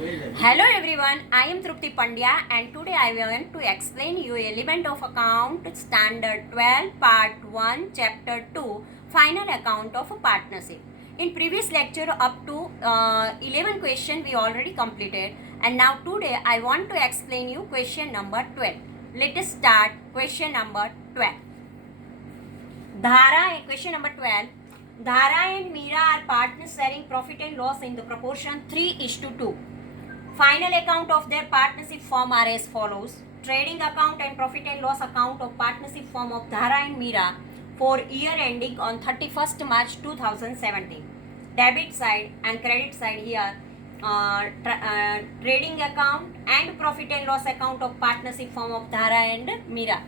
Hello everyone, I am Trupti Pandya and today I want to explain you element of account standard 12 part 1 chapter 2 final account of a partnership. In previous lecture up to 11 question we already completed and now today I want to explain you question number 12. Let us start question number 12. Question number 12. Dhara and Meera are partners sharing profit and loss in the proportion 3:2. Final account of their partnership firm are as follows. Trading account and profit and loss account of partnership firm of Dhara and Meera for year ending on 31st March 2017. Debit side and credit side here. Trading account and profit and loss account of partnership firm of Dhara and Meera.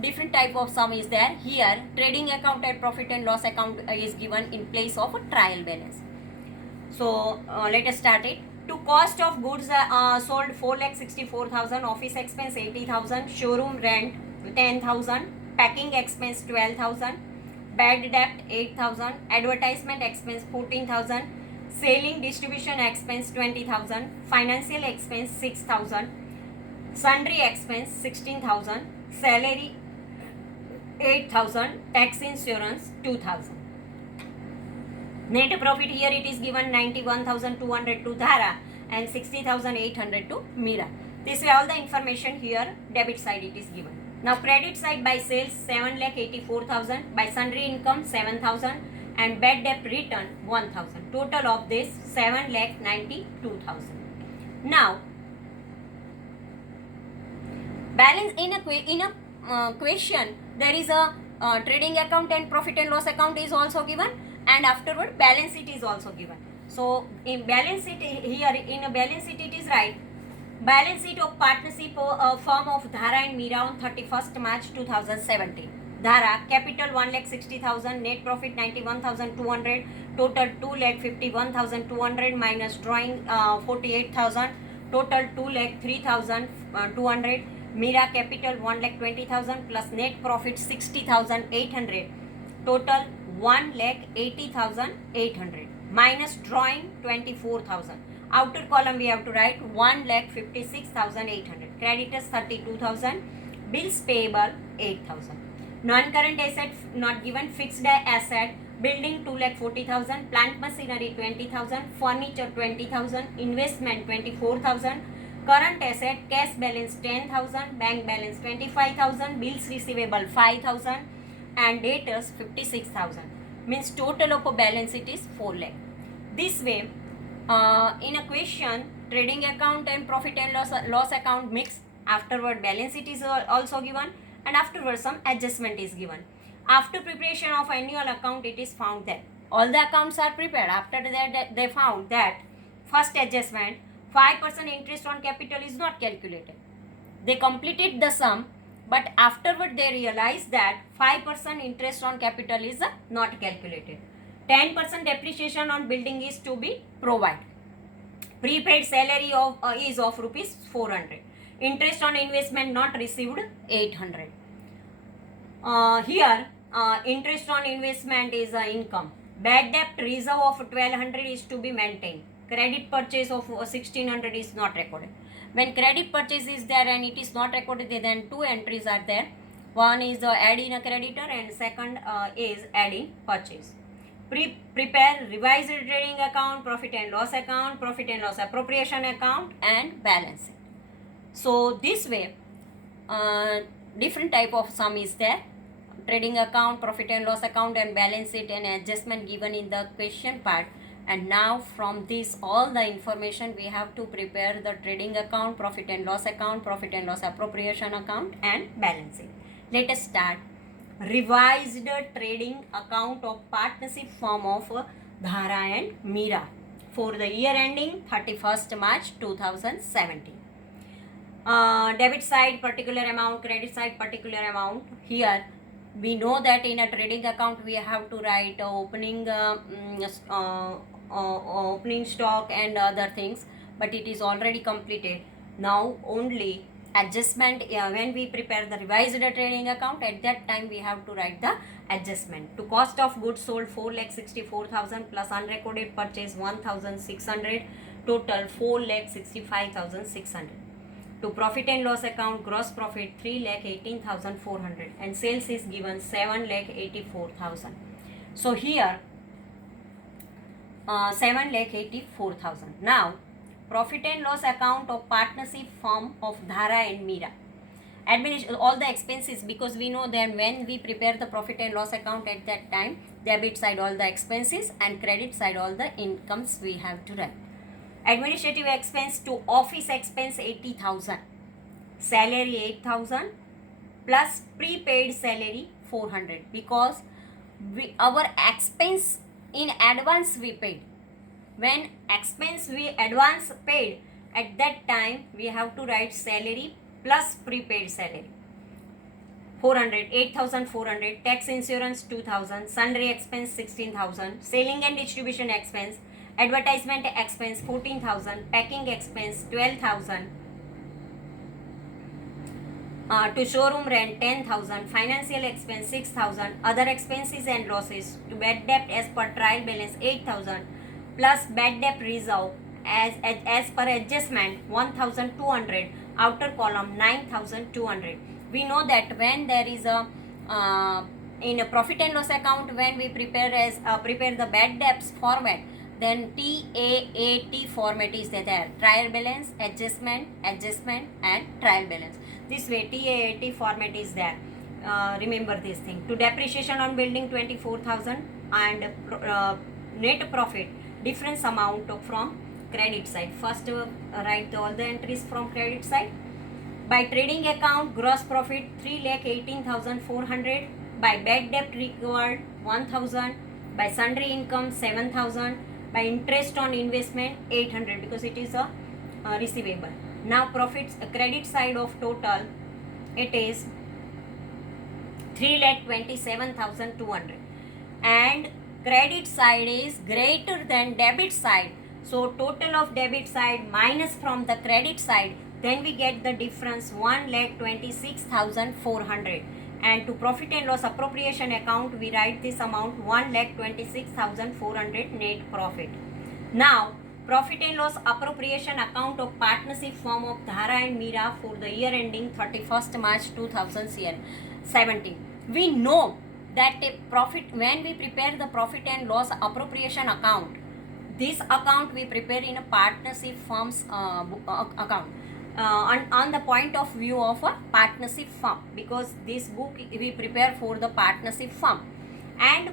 Different type of sum is there. Here trading account and profit and loss account is given in place of a trial balance. So let us start it. To cost of goods sold 4,64,000, office expense 80,000, showroom rent 10,000, packing expense 12,000, bad debt 8,000, advertisement expense 14,000, selling distribution expense 20,000, financial expense 6,000, sundry expense 16,000, salary 8,000, tax insurance 2,000. Net profit here it is given 91,200 to Dhara and 60,800 to Meera. This way all the information here debit side it is given. Now credit side by sales 7,84,000, by sundry income 7,000 and bad debt return 1,000. Total of this 7,92,000. Now balance in a question there is a trading account and profit and loss account is also given. And afterward balance sheet is also given. So in balance sheet here in a balance sheet it is right. Balance sheet of partnership firm of Dhara and Meera on 31st March 2017. Dhara capital 1,60,000, net profit 91,200, total 2,51,200 minus drawing 48,000, total 2,03,200. Meera capital 1,20,000 plus net profit 60,800, total 1,80,800 minus drawing 24,000. Outer column we have to write 1,56,800. Creditors 32,000. Bills payable 8,000. Non-current asset not given. Fixed asset building 2,40,000. Plant machinery 20,000. Furniture 20,000. Investment 24,000. Current asset cash balance 10,000. Bank balance 25,000. Bills receivable 5,000. And debtors 56,000. Means total of a balance sheet is 4 lakh. This way in a question trading account and profit and loss account mix, afterward balance sheet is also given and afterward some adjustment is given. After preparation of annual account it is found that all the accounts are prepared. After that they found that first adjustment 5% interest on capital is not calculated. They completed the sum but afterward they realized that 5% interest on capital is not calculated. 10% depreciation on building is to be provided. Prepaid salary is of rupees 400. Interest on investment not received 800. Here interest on investment is income. Bad debt reserve of 1200 is to be maintained. Credit purchase of 1600 is not recorded. When credit purchase is there and it is not recorded, then two entries are there. One is add in a creditor and second is add in purchase. Prepare revised trading account, profit and loss account, profit and loss appropriation account and balance it. So this way different type of sum is there. Trading account, profit and loss account and balance sheet and adjustment given in the question part. And now from this all the information we have to prepare the trading account, profit and loss account, profit and loss appropriation account and balance sheet. Let us start. Revised trading account of partnership firm of Dhara and Meera for the year ending 31st March 2017. Debit side particular amount, credit side particular amount. Here we know that in a trading account we have to write opening stock and other things, but it is already completed. Now only adjustment when we prepare the revised trading account, at that time we have to write the adjustment. To cost of goods sold 4,64,000 plus unrecorded purchase 1,600, total 4,65,600. To profit and loss account, gross profit 3,18,400 and sales is given 7,84,000. So here 7,84,000. Now profit and loss account of partnership firm of Dhara and Mira. All the expenses, because we know that when we prepare the profit and loss account, at that time debit side all the expenses and credit side all the incomes we have to write. Administrative expense to office expense 80,000, salary 8,000 plus prepaid salary 400, because our expense in advance we paid. When expense we advance paid, at that time we have to write salary plus prepaid salary 400, 8,400, tax insurance 2,000, sundry expense 16,000, selling and distribution expense, advertisement expense 14,000, packing expense 12,000, to showroom rent 10,000, financial expense 6,000, other expenses and losses, to bad debt as per trial balance 8,000 plus bad debt reserve as per adjustment 1,200, outer column 9,200. We know that when there is a in a profit and loss account, when we prepare the bad debts format, then TAAT format is there, trial balance, adjustment and trial balance. This way TAAT format is there. Remember this thing. To depreciation on building 24,000 and net profit difference amount from credit side. First write all the entries from credit side. By trading account, gross profit 3,18,400, by bad debt recovered 1,000, by sundry income 7,000, by interest on investment 800, because it is a receivable. Now profits credit side of total, it is 3,27,200 and credit side is greater than debit side. So total of debit side minus from the credit side, then we get the difference 1,26,400. And to profit and loss appropriation account, we write this amount 1,26,400 net profit. Now profit and loss appropriation account of partnership firm of Dhara and Mira for the year ending 31st March 2017. We know that when we prepare the profit and loss appropriation account, this account we prepare in a partnership firm's account. On the point of view of a partnership firm, because this book we prepare for the partnership firm, and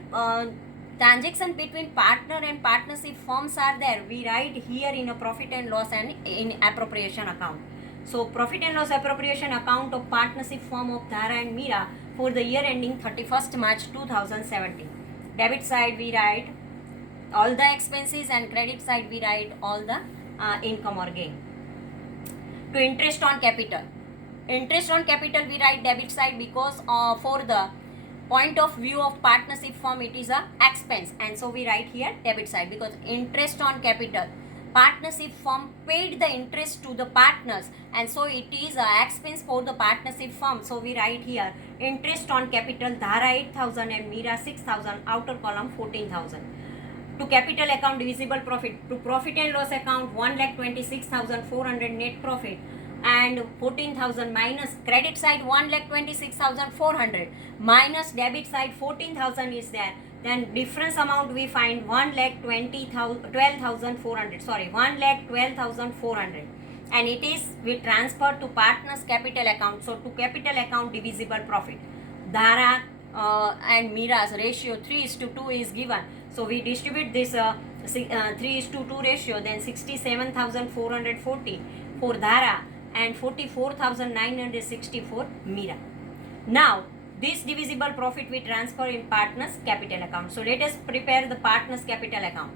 transaction between partner and partnership firms are there, we write here in a profit and loss and in appropriation account. So profit and loss appropriation account of partnership firm of Dhara and Mira for the year ending 31st March 2017. Debit side we write all the expenses and credit side we write all the income or gain. To interest on capital. Interest on capital we write debit side, because for the point of view of partnership firm it is a expense, and so we write here debit side, because interest on capital, partnership firm paid the interest to the partners, and so it is a expense for the partnership firm. So we write here interest on capital, Dhara 8,000 and Mira 6,000, outer column 14,000. To capital account divisible profit, to profit and loss account 1,26,400 net profit and 14,000 minus credit side 1,26,400 minus debit side 14,000 is there, then difference amount we find 1,12,400, and it is we transfer to partners capital account. So to capital account divisible profit, Dhara and Mira's ratio 3:2 is given. So we distribute this 3:2 ratio, then 67,440 for Dhara and 44,960 for Mira. Now this divisible profit we transfer in partners capital account. So let us prepare the partners capital account.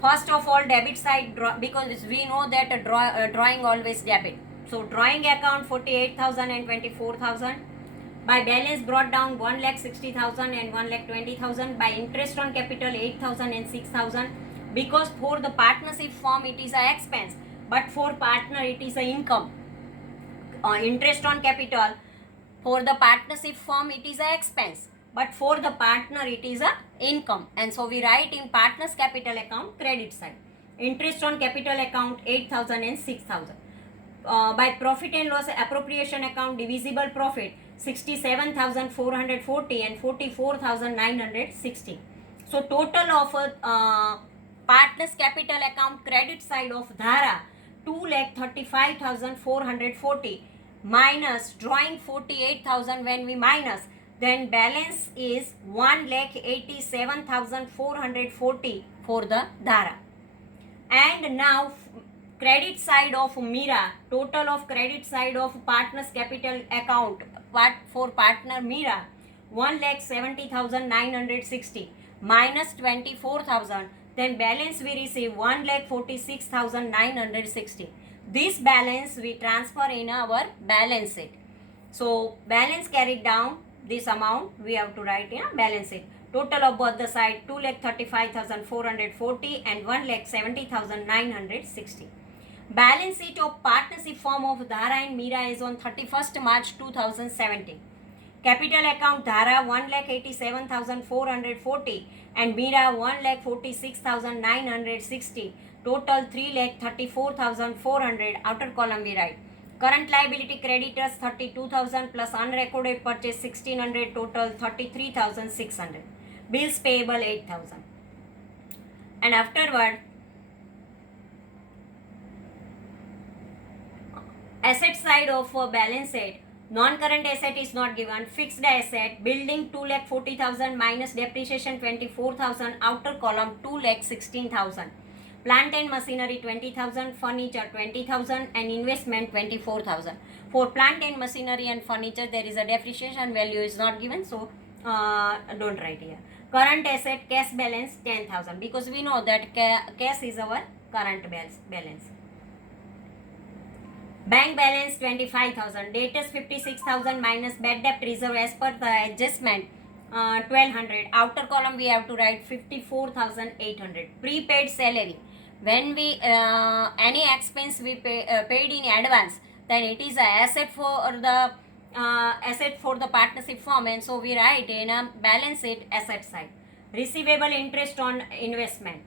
First of all debit side, because we know that drawing always debit. So drawing account 48,000 and 24,000. By balance brought down 1,60,000 and 1,20,000. By interest on capital 8,000 and 6,000. Because for the partnership firm it is a expense, but for partner it is a income. Interest on capital for the partnership firm it is a expense, but for the partner it is a income, and so we write in partners capital account credit side. Interest on capital account 8,000 and 6,000. By profit and loss appropriation account, divisible profit 67,440 and 44,960. So total of partners capital account credit side of Dhara 2,35,440 minus drawing 48,000. When we minus, then balance is 1,87,440 for the Dhara. And now credit side of Mira, total of credit side of partners capital account for partner Mira 1,70,960 minus 24,000, then balance we receive 1,46,960. This balance we transfer in our balance sheet. So balance carried down, this amount we have to write in a balance sheet. Total of both the side 2,35,440 and 1,70,960. Balance sheet of partnership firm of Dhara and Mira is on 31st March 2017. Capital account Dhara 1,87,440 and Mira 1,46,960. Total 3,34,400. Outer column we write. Current liability creditors 32,000 plus unrecorded purchase 1,600. Total 33,600. Bills payable 8,000. And afterward, asset side of balance sheet, non-current asset is not given. Fixed asset, building 2,40,000 minus depreciation 24,000. Outer column 2,16,000. Plant and machinery 20,000, furniture 20,000 and investment 24,000. For plant and machinery and furniture there is a depreciation value is not given, so don't write here. Current asset cash balance 10,000 because we know that cash is our current balance. Bank balance 25,000. Debtors 56,000 minus bad debt reserve as per the adjustment 1,200. Outer column we have to write 54,800. Prepaid salary. When we any expense we paid in advance, then it is a asset for the partnership firm, and so we write in a balance sheet asset side. Receivable interest on investment.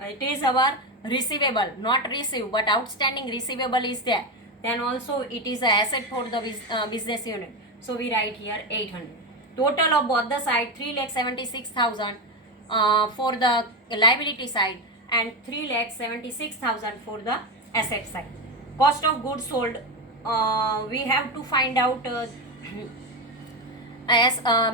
It is our receivable, not received, but outstanding receivable is there. Then also it is a asset for the business unit. So we write here 800. Total of both the side 3,76,000 for the liability side and 3,76,000 for the asset side. Cost of goods sold, we have to find out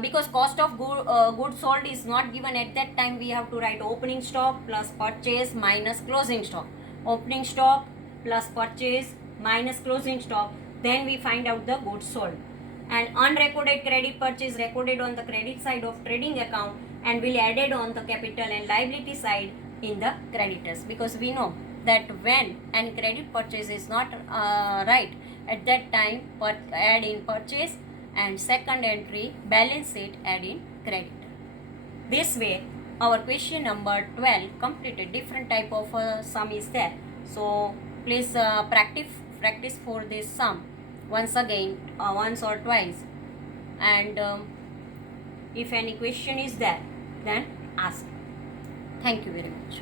because cost of goods sold is not given at that time, we have to write opening stock plus purchase minus closing stock. Opening stock plus purchase minus closing stock, then we find out the goods sold. And unrecorded credit purchase recorded on the credit side of trading account and will added on the capital and liability side in the creditors, because we know that when any credit purchase is not right, at that time add in purchase, and second entry balance sheet add in creditor. This way our question number 12 completed. Different type of sum is there, so please practice for this sum once again, once or twice, and if any question is there, then ask. Thank you very much.